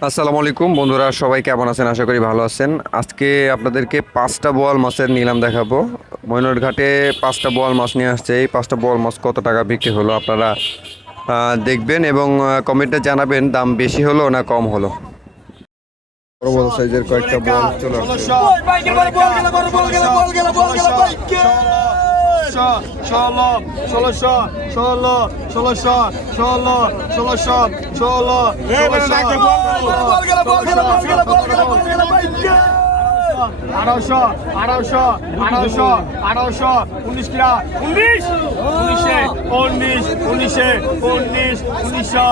আসসালামু আলাইকুম বন্ধুরা সবাই কেমন আছেন আশা করি ভালো আছেন আজকে আপনাদেরকে পাঁচটা বোয়াল মাছের নিলাম দেখাবো ময়নট ঘাটে পাঁচটা বোয়াল মাছ নিয়ে আসছে এই পাঁচটা বোয়াল মাছ কত টাকা বিক্রি হলো আপনারা দেখবেন এবং কমেন্টে জানাবেন দাম বেশি হলো না কম হলো বড় বড় সাইজের কয়েকটা বোয়াল চলে আসছে ষোলো ষোলোশো ষোলো ষোলোশো ষোলো ষোলোশো ষোলো আঠারোশো আঠারোশো আঠারোশো আঠারোশো উনিশ কিরা উনিশ উনিশে উনিশ উনিশে উনিশ উনিশশো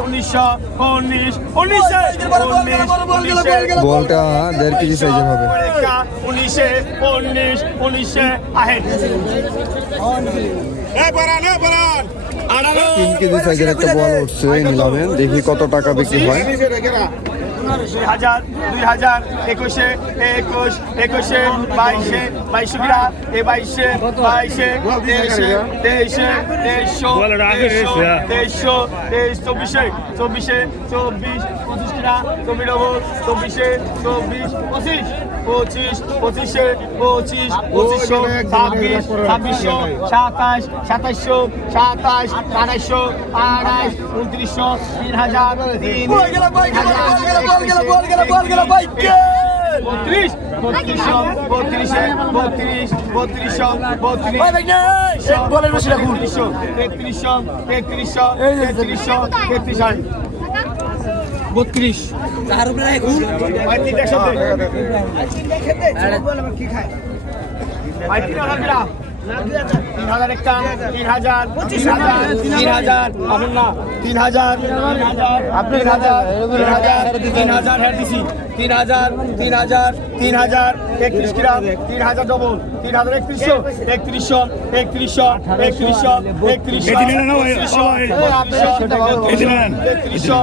উনিশশো উনিশ উনিশে উনিশ উনিশে বলটা দেড় কেজি সাইজের হবে উনিশে উনিশ উনিশে আহে তিন কেজি সাইজের একটা বল উঠছে নিলামে দেখি কত টাকা বিক্রি হয় দুই হাজার দুই হাজার একুশে একুশ একুশে বাইশে বাইশে বিরা এ বাইশে বাইশে তেইশে তেইশে তেইশশো তেইশশো তেইশ চব্বিশে চব্বিশে চব্বিশ পঁচিশ কিরা চব্বিশ চব্বিশে চব্বিশ পঁচিশ পঁচিশ পঁচিশে পঁচিশ পঁচিশশো ছাব্বিশ ছাব্বিশশো সাতাশ সাতাশশো সাতাশ আড়াইশো আড়াইশ উনত্রিশশো তিন হাজার তিন বত্রিশ বত্রিশশো বত্রিশে বত্রিশ বত্রিশশো বত্রিশ। বত্রিশশো তেত্রিশশো তেত্রিশশো তেত্রিশশো তেত্রিশ বত্রিশ। তিন হাজার একটা তিন হাজার তিন হাজার তিন হাজার আপনার না তিন হাজার তিন হাজার তিন হাজার তিন হাজার হ্যাঁ দিছি তিন হাজার তিন হাজার তিন হাজার একত্রিশ গ্রাম তিন হাজার ডবল তিন হাজার একত্রিশশো একত্রিশশো একত্রিশশো একত্রিশশো একত্রিশশো একত্রিশশো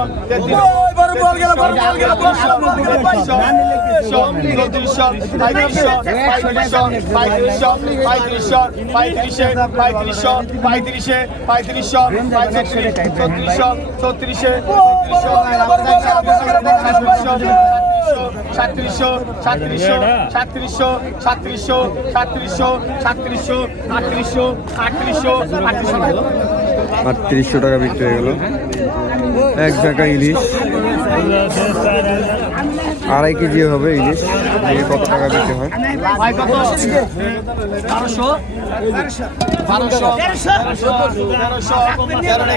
পঁয়ত্রিশে পঁয়ত্রিশশো পঁয়ত্রিশে পঁয়ত্রিশশো পঁয়ত্রিশে ছত্রিশশো আটত্রিশশো টাকা। বিক্রি হয়ে গেল। এক জায়গা ইলিশ। আড়াই কেজি হবে ইলিশ কত টাকা বিক্রি হয় তেরো তেরোশো তেরো নাই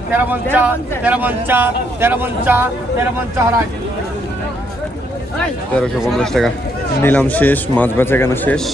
তেরো পঞ্চাশ তেরো পঞ্চাশ তেরো নাই তেরো পঞ্চাশ হারাই তেরোশো পঞ্চাশ টাকা। নিলাম শেষ মাছ বেচা কেনা শেষ।